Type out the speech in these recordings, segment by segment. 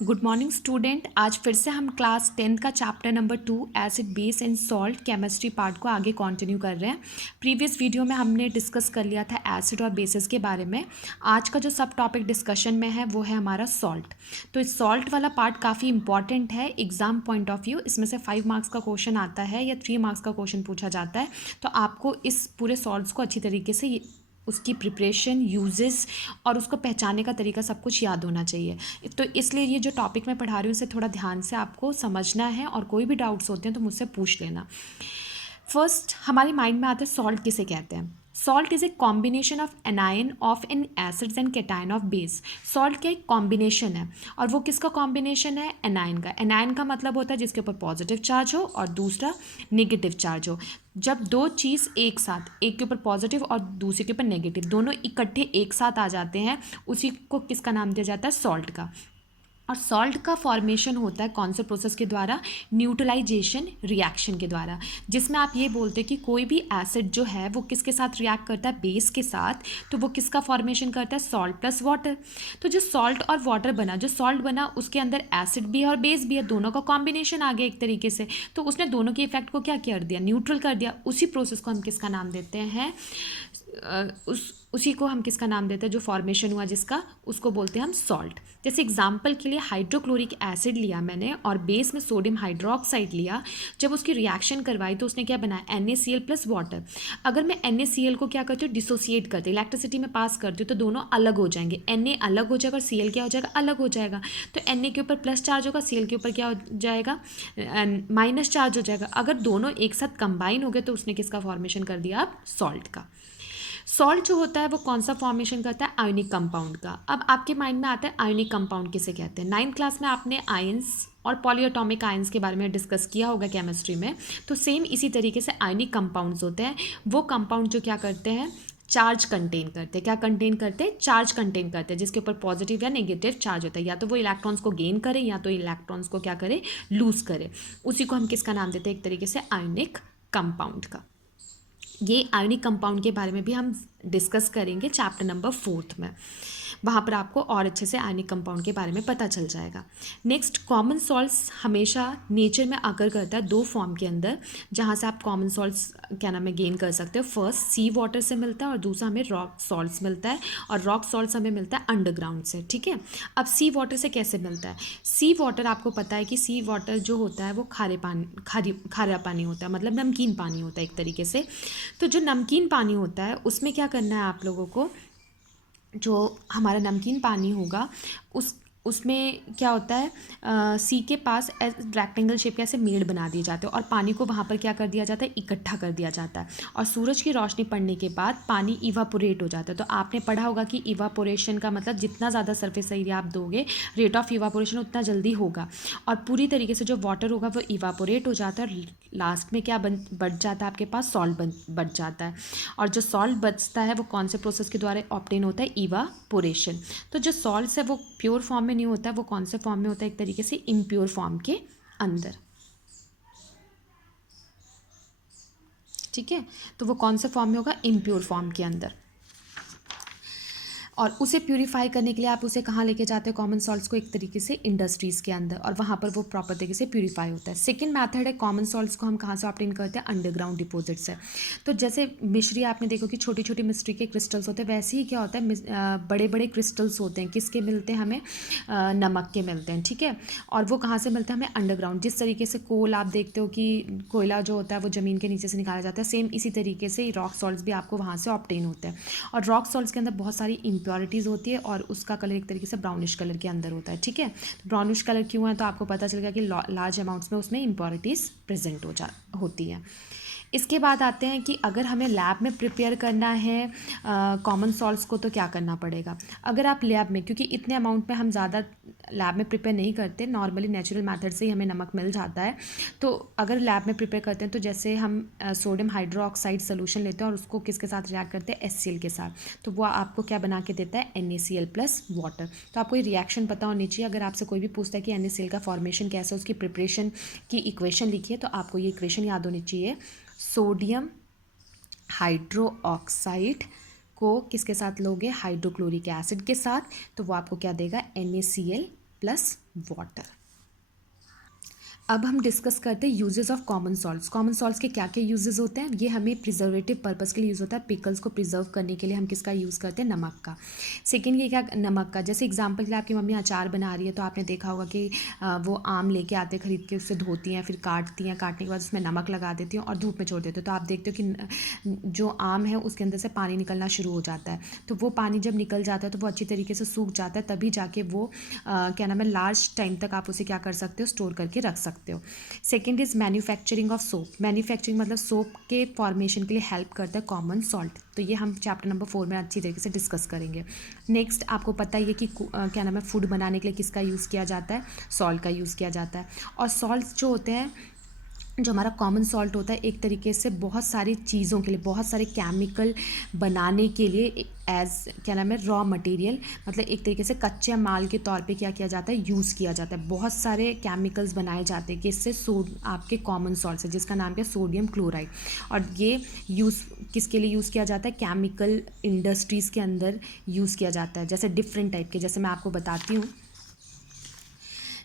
Good morning student. आज फिर से हम क्लास 10th का chapter number 2 acid base and salt chemistry part को आगे कंटिन्यू कर रहे हैं। प्रीवियस वीडियो में हमने डिस्कस कर लिया था एसिड और बेसिस के बारे में। आज का जो सब टॉपिक डिस्कशन में है वो है हमारा सॉल्ट। तो इस सॉल्ट वाला पार्ट काफ़ी इंपॉर्टेंट है एग्जाम पॉइंट ऑफ व्यू। इसमें से 5 मार्क्स का क्वेश्चन आता है या 3 मार्क्स का क्वेश्चन पूछा जाता है। तो आपको इस पूरे सॉल्ट्स को अच्छी तरीके से उसकी प्रिपरेशन, यूजेस और उसको पहचानने का तरीका सब कुछ याद होना चाहिए। तो इसलिए ये जो टॉपिक मैं पढ़ा रही हूँ इसे थोड़ा ध्यान से आपको समझना है और कोई भी डाउट्स होते हैं तो मुझसे पूछ लेना। फर्स्ट हमारे माइंड में आता है सॉल्ट किसे कहते हैं। Salt is a combination of anion of an acids and cation of base. Salt का एक कॉम्बिनेशन है और वो किसका कॉम्बिनेशन है? एनायन का। एनायन का मतलब होता है जिसके ऊपर पॉजिटिव चार्ज हो और दूसरा नेगेटिव चार्ज हो। जब दो चीज़ एक साथ, एक के ऊपर पॉजिटिव और दूसरे के ऊपर नेगेटिव, दोनों इकट्ठे एक साथ आ जाते हैं, उसी को किसका नाम दिया जाता है? सॉल्ट का। और सॉल्ट का फॉर्मेशन होता है कौन से प्रोसेस के द्वारा? न्यूट्रलाइजेशन रिएक्शन के द्वारा, जिसमें आप ये बोलते हैं कि कोई भी एसिड जो है वो किसके साथ रिएक्ट करता है? बेस के साथ। तो वो किसका फॉर्मेशन करता है? Salt plus water. तो जो सॉल्ट और वाटर बना, जो सॉल्ट बना उसके अंदर एसिड भी है और बेस भी है, दोनों का कॉम्बिनेशन आ गया एक तरीके से। तो उसने दोनों के इफेक्ट को क्या कर दिया? न्यूट्रल कर दिया। उसी प्रोसेस को हम किसका नाम देते हैं? उसी को हम किसका नाम देते हैं? जो फॉर्मेशन हुआ जिसका, उसको बोलते हैं हम सॉल्ट। जैसे एग्जांपल के लिए हाइड्रोक्लोरिक एसिड लिया मैंने और बेस में सोडियम हाइड्रोक्साइड लिया। जब उसकी रिएक्शन करवाई तो उसने क्या बनाया? NaCl plus water. अगर मैं NaCl को क्या करती हूँ? डिसोसिएट करती हूँ, इलेक्ट्रिसिटी में पास करती हूँ, तो दोनों अलग हो जाएंगे। Na अलग हो जाएगा और Cl क्या हो जाएगा? अलग हो जाएगा। तो Na के ऊपर प्लस चार्ज होगा, Cl के ऊपर क्या हो जाएगा? माइनस चार्ज हो जाएगा। अगर दोनों एक साथ कंबाइन हो गए तो उसने किसका फॉर्मेशन कर दिया? अब सॉल्ट का। सॉल्ट जो होता है वो कौन सा फॉर्मेशन करता है? आयोनिक कंपाउंड का। अब आपके माइंड में आता है आयोनिक कंपाउंड किसे कहते हैं। 9th क्लास में आपने आयंस और पॉलीएटॉमिक आयंस के बारे में डिस्कस किया होगा केमिस्ट्री में। तो सेम इसी तरीके से आयोनिक कंपाउंड्स होते हैं। वो कंपाउंड जो क्या करते हैं? चार्ज कंटेन करते हैं। क्या कंटेन करते हैं? चार्ज कंटेन करते हैं, जिसके ऊपर पॉजिटिव या नेगेटिव चार्ज होता है। या तो वो इलेक्ट्रॉन्स को गेन करे या तो इलेक्ट्रॉन्स को क्या करे? लूज करे। उसी को हम किसका नाम देते हैं? एक तरीके से आयोनिक कंपाउंड का। ये आयोनिक कंपाउंड के बारे में भी हम डिस्कस करेंगे चैप्टर नंबर 4 में। वहाँ पर आपको और अच्छे से आयोनिक कंपाउंड के बारे में पता चल जाएगा। नेक्स्ट, कॉमन सॉल्ट्स हमेशा नेचर में आकर करता है दो फॉर्म के अंदर, जहाँ से आप कॉमन सॉल्ट्स क्या नाम है गेन कर सकते हो। फर्स्ट सी वाटर से मिलता है और दूसरा हमें रॉक सॉल्ट्स मिलता है, और रॉक सॉल्ट्स हमें मिलता है अंडरग्राउंड से। ठीक है। अब सी वाटर से कैसे मिलता है? सी वाटर आपको पता है कि सी वाटर जो होता है वो खारा पानी होता है, मतलब नमकीन पानी होता है एक तरीके से। तो जो नमकीन पानी होता है उसमें क्या करना है आप लोगों को? जो हमारा नमकीन पानी होगा उसमें क्या होता है? सी के पास रेक्टेंगल शेप के ऐसे मेड़ बना दिए जाते हैं और पानी को वहाँ पर क्या कर दिया जाता है? इकट्ठा कर दिया जाता है। और सूरज की रोशनी पड़ने के बाद पानी इवापोरेट हो जाता है। तो आपने पढ़ा होगा कि इवापोरेशन का मतलब जितना ज़्यादा सरफेस एरिया आप दोगे, रेट ऑफ इवापोरेशन उतना जल्दी होगा और पूरी तरीके से जो वाटर होगा वो इवापोरेट हो जाता है। और लास्ट में क्या बच जाता है आपके पास? सॉल्ट बच जाता है। और जो सॉल्ट बचता है वो कौन से प्रोसेस के द्वारा ऑब्टेन होता है? इवापोरेशन। तो जो सॉल्ट है वो प्योर फॉर्म में नहीं होता है, वो कौन से फॉर्म में होता है? एक तरीके से इम्प्योर फॉर्म के अंदर। ठीक है। तो वो कौन से फॉर्म में होगा? इम्प्योर फॉर्म के अंदर। और उसे प्यूरिफाई करने के लिए आप उसे कहाँ लेके जाते हैं? कॉमन सॉल्ट्स को एक तरीके से इंडस्ट्रीज़ के अंदर, और वहाँ पर वो प्रॉपर तरीके से प्यूरिफाई होता है। सेकंड मेथड है कॉमन सॉल्ट्स को हम कहाँ से ऑब्टेन करते हैं? अंडरग्राउंड डिपॉजिट से। तो जैसे मिश्री आपने देखो कि छोटी छोटी मिश्री के क्रिस्टल्स होते हैं, वैसे ही क्या होता है? बड़े बड़े क्रिस्टल्स होते हैं। किसके मिलते हैं हमें? नमक के मिलते हैं। ठीक है। और वो कहाँ से मिलता है हमें? अंडरग्राउंड। जिस तरीके से कोल आप देखते हो कि कोयला जो होता है वो ज़मीन के नीचे से निकाला जाता है, सेम इसी तरीके से रॉक सॉल्ट्स भी आपको वहाँ से ऑब्टेन होते हैं। और रॉक सॉल्ट्स के अंदर बहुत सारी इम्प्योरिटीज़ होती है और उसका कलर एक तरीके से ब्राउनिश कलर के अंदर होता है। ठीक है। तो ब्राउनिश कलर क्यों है? तो आपको पता चल गया कि लार्ज अमाउंट्स में उसमें इम्प्योरिटीज़ प्रेजेंट होती है। इसके बाद आते हैं कि अगर हमें लैब में प्रिपेयर करना है कॉमन सॉल्ट्स को तो क्या करना पड़ेगा? अगर आप लैब में, क्योंकि इतने अमाउंट में हम ज़्यादा लैब में प्रिपेयर नहीं करते, नॉर्मली नेचुरल मेथड से ही हमें नमक मिल जाता है। तो अगर लैब में प्रिपेयर करते हैं तो जैसे हम सोडियम हाइड्रोक्साइड सोल्यूशन लेते हैं और उसको किसके साथ रिएक्ट करते हैं? HCl के साथ। तो वो आपको क्या बना के देता है? NaCl plus water. तो आपको ये रिएक्शन पता होनी चाहिए। अगर आपसे कोई भी पूछता है कि NaCl का फॉर्मेशन कैसा है, उसकी प्रिपरेशन की इक्वेशन लिखिए, तो आपको ये इक्वेशन याद होनी चाहिए। सोडियम हाइड्रोक्साइड को किसके साथ लोगे? हाइड्रोक्लोरिक एसिड के साथ। तो वो आपको क्या देगा? NaCl plus water. अब हम डिस्कस करते हैं uses of common salts. Common salts के क्या क्या यूजेस होते हैं? ये हमें प्रिजर्वेटिव पर्पस के लिए यूज़ होता है। पिकल्स को प्रिजर्व करने के लिए हम किसका यूज़ करते हैं? नमक का। सेकेंड ये क्या, नमक का। जैसे एग्जांपल के लिए आपकी मम्मी अचार बना रही है तो आपने देखा होगा कि वो आम लेके आते हैं खरीद के, उससे धोती हैं, फिर काटती हैं, काटने के बाद उसमें नमक लगा देती हैं और धूप में छोड़ देते हैं। तो आप देखते हो कि जो आम है उसके अंदर से पानी निकलना शुरू हो जाता है। तो वो पानी जब निकल जाता है तो वो अच्छी तरीके से सूख जाता है, तभी जाके वो क्या नाम है, लार्ज टाइम तक आप उसे क्या कर सकते हो? स्टोर करके रख सकते हो। Second is manufacturing of soap. Manufacturing मतलब सोप के फॉर्मेशन के लिए हेल्प करता है कॉमन सॉल्ट। तो ये हम चैप्टर नंबर 4 में अच्छी तरीके से डिस्कस करेंगे। नेक्स्ट आपको पता ही है कि क्या नाम है, फूड बनाने के लिए किसका यूज़ किया जाता है? सॉल्ट का यूज़ किया जाता है। और सॉल्ट्स जो होते हैं, जो हमारा कॉमन सॉल्ट होता है, एक तरीके से बहुत सारी चीज़ों के लिए, बहुत सारे केमिकल बनाने के लिए एज क्या नाम है, रॉ मटेरियल, मतलब एक तरीके से कच्चे माल के तौर पे क्या किया जाता है? यूज़ किया जाता है। बहुत सारे केमिकल्स बनाए जाते हैं कि इससे आपके कॉमन सॉल्ट से, जिसका नाम क्या है? Sodium chloride. और ये यूज़ किसके लिए यूज़ किया जाता है? केमिकल इंडस्ट्रीज़ के अंदर यूज़ किया जाता है। जैसे डिफरेंट टाइप के, जैसे मैं आपको बताती हूँ,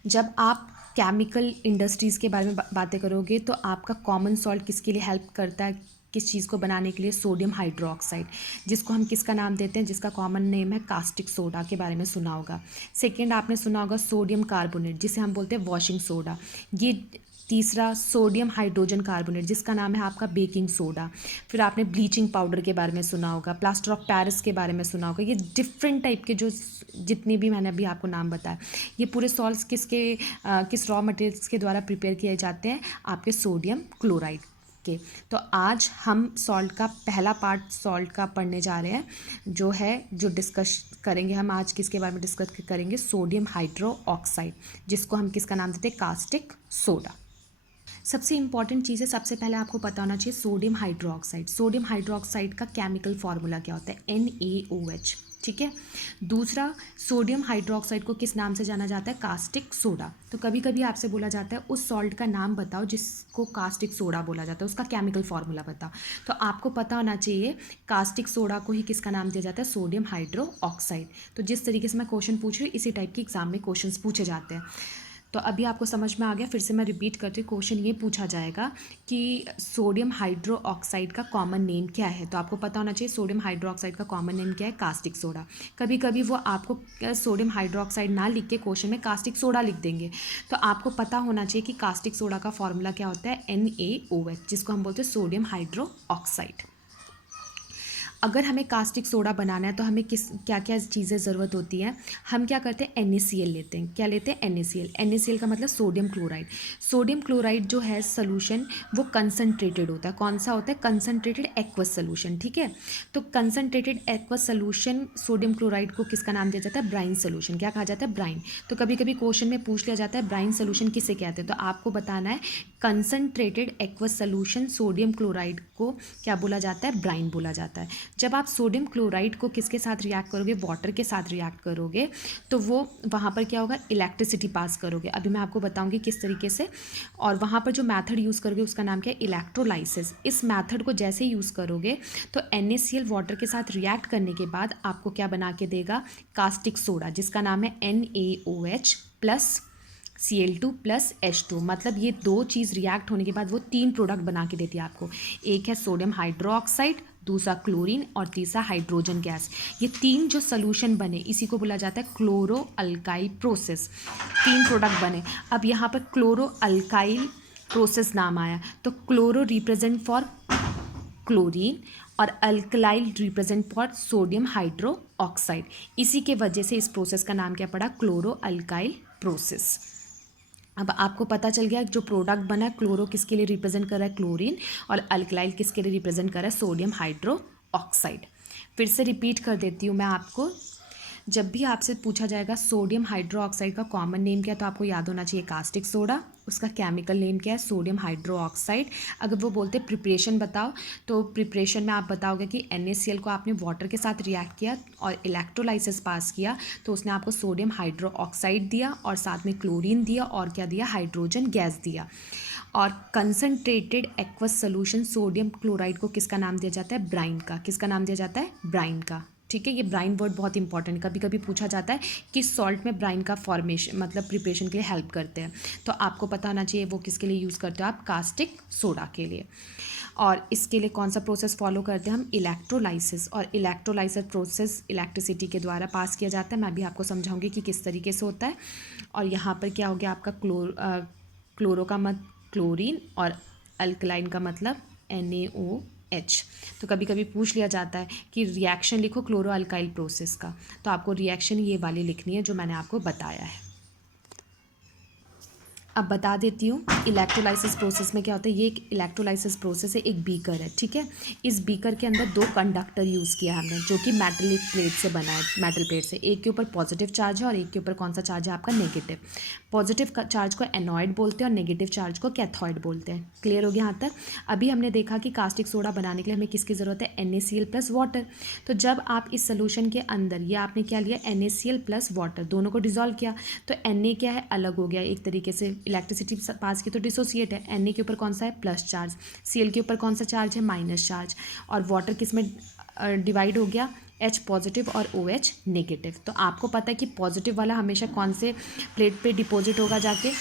जब आप केमिकल इंडस्ट्रीज़ के बारे में बातें करोगे तो आपका कॉमन सॉल्ट किसके लिए हेल्प करता है? किस चीज़ को बनाने के लिए? सोडियम हाइड्रोक्साइड, जिसको हम किसका नाम देते हैं? जिसका कॉमन नेम है कास्टिक सोडा, के बारे में सुना होगा। सेकेंड आपने सुना होगा सोडियम कार्बोनेट, जिसे हम बोलते हैं वॉशिंग सोडा। ये तीसरा सोडियम हाइड्रोजन कार्बोनेट, जिसका नाम है आपका बेकिंग सोडा। फिर आपने ब्लीचिंग पाउडर के बारे में सुना होगा, प्लास्टर ऑफ पेरिस के बारे में सुना होगा। ये डिफरेंट टाइप के जो जितने भी मैंने अभी आपको नाम बताया, ये पूरे सॉल्ट्स किस रॉ मटेरियल्स के द्वारा प्रिपेयर किए जाते हैं? आपके सोडियम क्लोराइड के। तो आज हम सॉल्ट का पहला पार्ट सॉल्ट का पढ़ने जा रहे हैं, जो है, जो डिस्कस करेंगे हम आज। किसके बारे में डिस्कस करेंगे? सोडियम हाइड्रो ऑक्साइड, जिसको हम किसका नाम देते हैं? Caustic soda. सबसे इंपॉर्टेंट चीज़ है, सबसे पहले आपको पता होना चाहिए सोडियम हाइड्रोक्साइड। सोडियम हाइड्रोक्साइड का केमिकल फार्मूला क्या होता है? NaOH। ठीक है। दूसरा, सोडियम हाइड्रोक्साइड को किस नाम से जाना जाता है? Caustic soda. तो कभी कभी आपसे बोला जाता है उस सॉल्ट का नाम बताओ जिसको कास्टिक सोडा बोला जाता है, उसका केमिकल फार्मूला बताओ। तो आपको पता होना चाहिए कास्टिक सोडा को ही किसका नाम दिया जाता है? Sodium hydro oxide. तो जिस तरीके से मैं क्वेश्चन पूछ रही हूँ, इसी टाइप के एग्जाम में क्वेश्चन पूछे जाते हैं। तो अभी आपको समझ में आ गया। फिर से मैं रिपीट करती हूँ, क्वेश्चन ये पूछा जाएगा कि सोडियम हाइड्रो ऑक्साइड का कॉमन नेम क्या है? तो आपको पता होना चाहिए सोडियम हाइड्रो ऑक्साइड का कॉमन नेम क्या है? Caustic soda. कभी कभी वो आपको सोडियम हाइड्रो ऑक्साइड ना लिख के क्वेश्चन में कास्टिक सोडा लिख देंगे। तो आपको पता होना चाहिए कि कास्टिक सोडा का फॉर्मूला क्या होता है? NaOH, जिसको हम बोलते हैं सोडियम हाइड्रो ऑक्साइड। अगर हमें कास्टिक सोडा बनाना है तो हमें क्या क्या चीज़ें ज़रूरत होती है? हम क्या करते हैं? NaCl लेते हैं। क्या लेते हैं? NaCl। NaCl का मतलब सोडियम क्लोराइड। सोडियम क्लोराइड जो है सोल्यूशन, वो कंसनट्रेटेड होता है। कौन सा होता है? Concentrated aqueous solution. ठीक है। तो concentrated aqueous solution sodium chloride को किसका नाम दिया जाता है? Brine solution. क्या कहा जाता है? ब्राइन। तो कभी कभी क्वेश्चन में पूछ लिया जाता है ब्राइन सोल्यूशन किसे कहते हैं? तो आपको बताना है concentrated aqueous solution sodium chloride को क्या बोला जाता है? ब्राइन बोला जाता है। जब आप सोडियम क्लोराइड को किसके साथ रिएक्ट करोगे? वाटर के साथ रिएक्ट करोगे, तो वो वहाँ पर क्या होगा? इलेक्ट्रिसिटी पास करोगे। अभी मैं आपको बताऊंगी किस तरीके से। और वहाँ पर जो मेथड यूज़ करोगे उसका नाम क्या है? इलेक्ट्रोलाइसिस। इस मेथड को जैसे ही यूज़ करोगे तो NaCl वाटर के साथ रिएक्ट करने के बाद आपको क्या बना के देगा? कास्टिक सोडा, जिसका नाम है NaOH plus Cl2 plus H2। मतलब ये दो चीज़ रिएक्ट होने के बाद वो 3 प्रोडक्ट बना के देती है आपको। एक है सोडियम हाइड्रोक्साइड, दूसरा क्लोरीन और तीसरा हाइड्रोजन गैस। ये 3 जो सोल्यूशन बने, इसी को बोला जाता है क्लोरो अल्काइल प्रोसेस। 3 प्रोडक्ट बने। अब यहाँ पर क्लोरो अल्काइल प्रोसेस नाम आया, तो क्लोरो रिप्रेजेंट फॉर क्लोरीन और alkali represent for sodium hydroxide. इसी के वजह से इस प्रोसेस का नाम क्या पड़ा? Chloro alkyl process. अब आपको पता चल गया जो प्रोडक्ट बना है, क्लोरो किसके लिए रिप्रेजेंट कर रहा है? क्लोरीन। और अल्कलाइल किसके लिए रिप्रेजेंट कर रहा है? Sodium hydro oxide. फिर से रिपीट कर देती हूँ मैं आपको। जब भी आपसे पूछा जाएगा सोडियम हाइड्रो ऑक्साइड का कॉमन नेम क्या है, तो आपको याद होना चाहिए कास्टिक सोडा। उसका केमिकल नेम क्या है? Sodium hydro oxide. अगर वो बोलते प्रिपरेशन बताओ, तो प्रिपरेशन में आप बताओगे कि NaCl को आपने वाटर के साथ रिएक्ट किया और इलेक्ट्रोलाइसिस पास किया, तो उसने आपको सोडियम हाइड्रो ऑक्साइड दिया और साथ में क्लोरीन दिया और क्या दिया? हाइड्रोजन गैस दिया। और concentrated aqueous solution sodium chloride को किसका नाम दिया जाता है? ब्राइन का। किसका नाम दिया जाता है? ब्राइन का। ठीक है। ये ब्राइन वर्ड बहुत इंपॉर्टेंट, कभी कभी पूछा जाता है कि सॉल्ट में ब्राइन का फॉर्मेशन मतलब प्रिपरेशन के लिए हेल्प करते हैं, तो आपको पता होना चाहिए वो किसके लिए यूज़ करते हो आप, कास्टिक सोडा के लिए। और इसके लिए कौन सा प्रोसेस फॉलो करते हैं हम, इलेक्ट्रोलाइसिस। और इलेक्ट्रोलाइसिस प्रोसेस इलेक्ट्रिसिटी के द्वारा पास किया जाता है। मैं भी आपको समझाऊंगी कि किस तरीके से होता है। और यहाँ पर क्या हो गया आपका क्लोरो का क्लोरीन और अल्कलाइन का मतलब NaOH। तो कभी कभी पूछ लिया जाता है कि रिएक्शन लिखो क्लोरो अल्काइल प्रोसेस का, तो आपको रिएक्शन ये वाली लिखनी है जो मैंने आपको बताया है। अब बता देती हूँ इलेक्ट्रोलाइसिस प्रोसेस में क्या होता है। ये एक इलेक्ट्रोलाइसिस प्रोसेस है, एक बीकर है, ठीक है। इस बीकर के अंदर दो कंडक्टर यूज़ किया है हमने, जो कि मेटलिक प्लेट से बना है, मेटल प्लेट से। एक के ऊपर पॉजिटिव चार्ज है और एक के ऊपर कौन सा चार्ज है आपका, नेगेटिव। पॉजिटिव चार्ज को एनॉइड बोलते हैं और नेगेटिव चार्ज को कैथोइड बोलते हैं। क्लियर हो गया यहाँ तक। अभी हमने देखा कि कास्टिक सोडा बनाने के लिए हमें किसकी ज़रूरत है, NaCl प्लस वाटर। तो जब आप इस सोल्यूशन के अंदर ये आपने क्या लिया, NaCl प्लस वाटर, दोनों को डिजोल्व किया, तो Na क्या है, अलग हो गया एक तरीके से। इलेक्ट्रिसिटी पास की तो डिसोसिएट है। Na के ऊपर कौन सा है, प्लस चार्ज। Cl के ऊपर कौन सा चार्ज है, माइनस चार्ज। और वाटर किस में डिवाइड हो गया, H पॉजिटिव और OH नेगेटिव। तो आपको पता है कि पॉजिटिव वाला हमेशा कौन से प्लेट पे डिपॉजिट होगा, जाके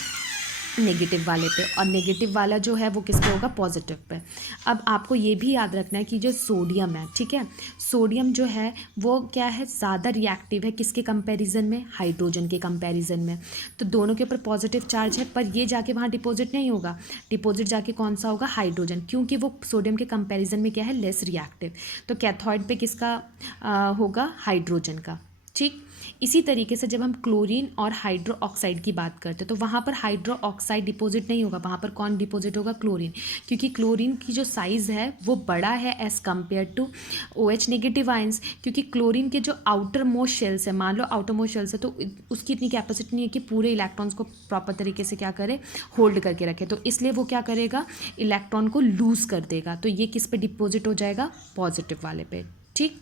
नेगेटिव वाले पे, और नेगेटिव वाला जो है वो किस पे होगा, पॉजिटिव पे। अब आपको ये भी याद रखना है कि जो सोडियम है, ठीक है, सोडियम जो है वो क्या है, ज़्यादा रिएक्टिव है किसके कंपैरिजन में, हाइड्रोजन के कंपैरिजन में। तो दोनों के ऊपर पॉजिटिव चार्ज है, पर ये जाके वहाँ डिपॉजिट नहीं होगा, डिपॉजिट जाके कौन सा होगा, हाइड्रोजन, क्योंकि वो सोडियम के कंपैरिजन में क्या है, लेस रिएक्टिव। तो कैथोइड पे किसका होगा, हाइड्रोजन का। ठीक इसी तरीके से जब हम क्लोरीन और हाइड्रो ऑक्साइड की बात करते हैं, तो वहाँ पर हाइड्रो ऑक्साइड डिपॉजिट नहीं होगा, वहाँ पर कौन डिपॉजिट होगा, क्लोरीन। क्योंकि क्लोरीन की जो साइज़ है वो बड़ा है as compared to OH negative ions. क्योंकि क्लोरीन के जो आउटर मोस्ट शेल्स है, मान लो आउटर मोस्ट शेल्स है, तो उसकी इतनी कैपेसिटी नहीं है कि पूरे इलेक्ट्रॉन्स को प्रॉपर तरीके से क्या करे, होल्ड करके रखे। तो इसलिए वो क्या करेगा, इलेक्ट्रॉन को लूज़ कर देगा। तो ये किस पे डिपॉजिट हो जाएगा, पॉजिटिव वाले पे। ठीक,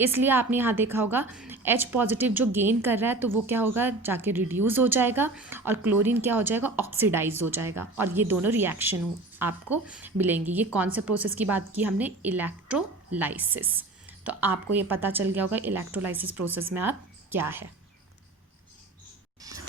इसलिए आपने यहाँ देखा होगा H पॉजिटिव जो गेन कर रहा है, तो वो क्या होगा, जाके रिड्यूस हो जाएगा, और क्लोरीन क्या हो जाएगा, ऑक्सीडाइज हो जाएगा। और ये दोनों रिएक्शन आपको मिलेंगी। ये कौन से प्रोसेस की बात की हमने, इलेक्ट्रोलाइसिस। तो आपको ये पता चल गया होगा इलेक्ट्रोलाइसिस प्रोसेस में आप क्या है।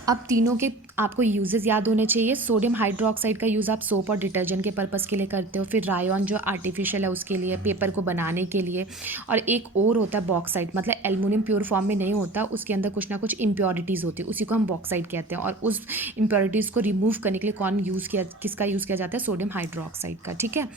अब तीनों के आपको यूजेस याद होने चाहिए। सोडियम हाइड्रोक्साइड का यूज़ आप सोप और डिटर्जेंट के पर्पस के लिए करते हो। फिर रायन जो आर्टिफिशियल है उसके लिए, पेपर को बनाने के लिए। और एक और होता है बॉक्साइड, मतलब एल्युमिनियम प्योर फॉर्म में नहीं होता, उसके अंदर कुछ ना कुछ इम्प्योरिटीज़ होती है, उसी को हम बॉक्साइड कहते हैं। और उस इम्प्योरिटीज़ को रिमूव करने के लिए किसका यूज़ किया जाता है, सोडियम हाइड्रोक्साइड का। ठीक है।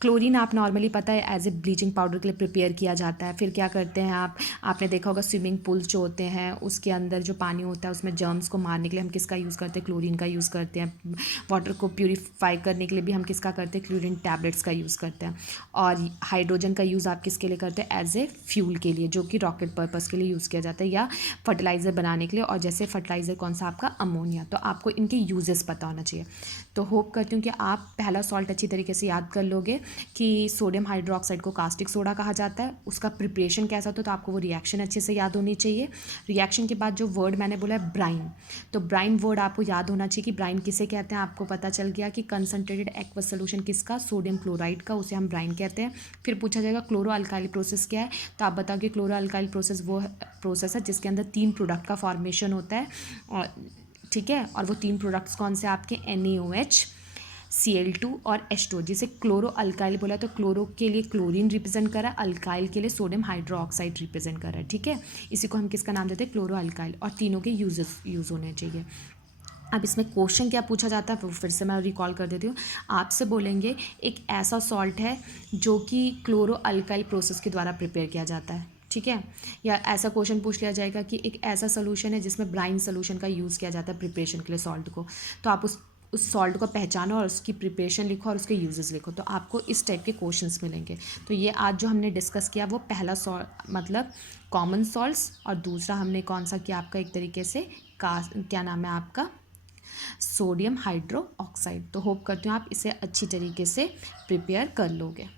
क्लोरीन आप नॉर्मली पता है एज ए ब्लीचिंग पाउडर के लिए प्रिपेयर किया जाता है। फिर क्या करते हैं आपने देखा होगा स्विमिंग पूल्स जो होते हैं उसके अंदर जो पानी होता है उसमें जर्म्स को मारने के लिए हम किसका यूज़ करते हैं, क्लोरीन का यूज़ करते हैं। वाटर को प्यूरीफाई करने के लिए भी हम किसका करते हैं, क्लोरीन टैबलेट्स का यूज़ करते हैं। और हाइड्रोजन का यूज़ आप किसके लिए करते हैं, एज ए फ्यूल के लिए, जो कि रॉकेट पर्पज़ के लिए यूज़ किया जाता है, या फर्टिलाइज़र बनाने के लिए। और जैसे फर्टिलाइज़र कौन सा आपका, अमोनिया। तो आपको इनके यूजेस पता होना चाहिए। तो होप करती हूँ कि आप पहला सॉल्ट अच्छी तरीके से याद कर लोगे कि सोडियम हाइड्रोक्साइड को कास्टिक सोडा कहा जाता है, उसका प्रिपरेशन कैसा होता है, तो आपको वो रिएक्शन अच्छे से याद होनी चाहिए। रिएक्शन के बाद जो वर्ड मैंने बोला है ब्राइन, तो ब्राइन वर्ड आपको याद होना चाहिए कि ब्राइन किसे कहते हैं। आपको पता चल गया कि कंसनट्रेटेड एक्वस सोल्यूशन किसका, सोडियम क्लोराइड का, उसे हम ब्राइन कहते हैं। फिर पूछा जाएगा क्लोरो अल्काइल प्रोसेस क्या है, तो आप बताओ कि क्लोरो अल्काइल प्रोसेस वो प्रोसेस है जिसके अंदर 3 प्रोडक्ट का फॉर्मेशन होता है। और ठीक है, और वो 3 प्रोडक्ट्स कौन से आपके, NaOH, Cl2 और H2। जिसे क्लोरो अल्काइल बोला तो क्लोरो के लिए क्लोरीन रिप्रेजेंट करा, अल्काइल के लिए सोडियम हाइड्रोक्साइड रिप्रेजेंट करा। ठीक है, इसी को हम किसका नाम देते हैं, क्लोरो अल्काइल। और तीनों के यूज़ होने चाहिए। अब इसमें क्वेश्चन क्या पूछा जाता है वो फिर से मैं रिकॉल कर देती हूँ। आपसे बोलेंगे एक ऐसा सॉल्ट है जो कि क्लोरो अल्काइल प्रोसेस के द्वारा प्रिपेयर किया जाता है, ठीक है। या ऐसा क्वेश्चन पूछ लिया जाएगा कि एक ऐसा सोल्यूशन है जिसमें ब्राइन सोल्यूशन का यूज़ किया जाता है प्रिपरेशन के लिए सॉल्ट को। तो आप उस सॉल्ट को पहचानो और उसकी प्रिपरेशन लिखो और उसके यूजेस लिखो। तो आपको इस टाइप के क्वेश्चंस मिलेंगे। तो ये आज जो हमने डिस्कस किया वो पहला मतलब कॉमन सॉल्ट्स, और दूसरा हमने कौन सा किया आपका, एक तरीके से क्या नाम है आपका, सोडियम हाइड्रो ऑक्साइड। तो होप करती हूँ आप इसे अच्छी तरीके से प्रिपेयर कर लोगे।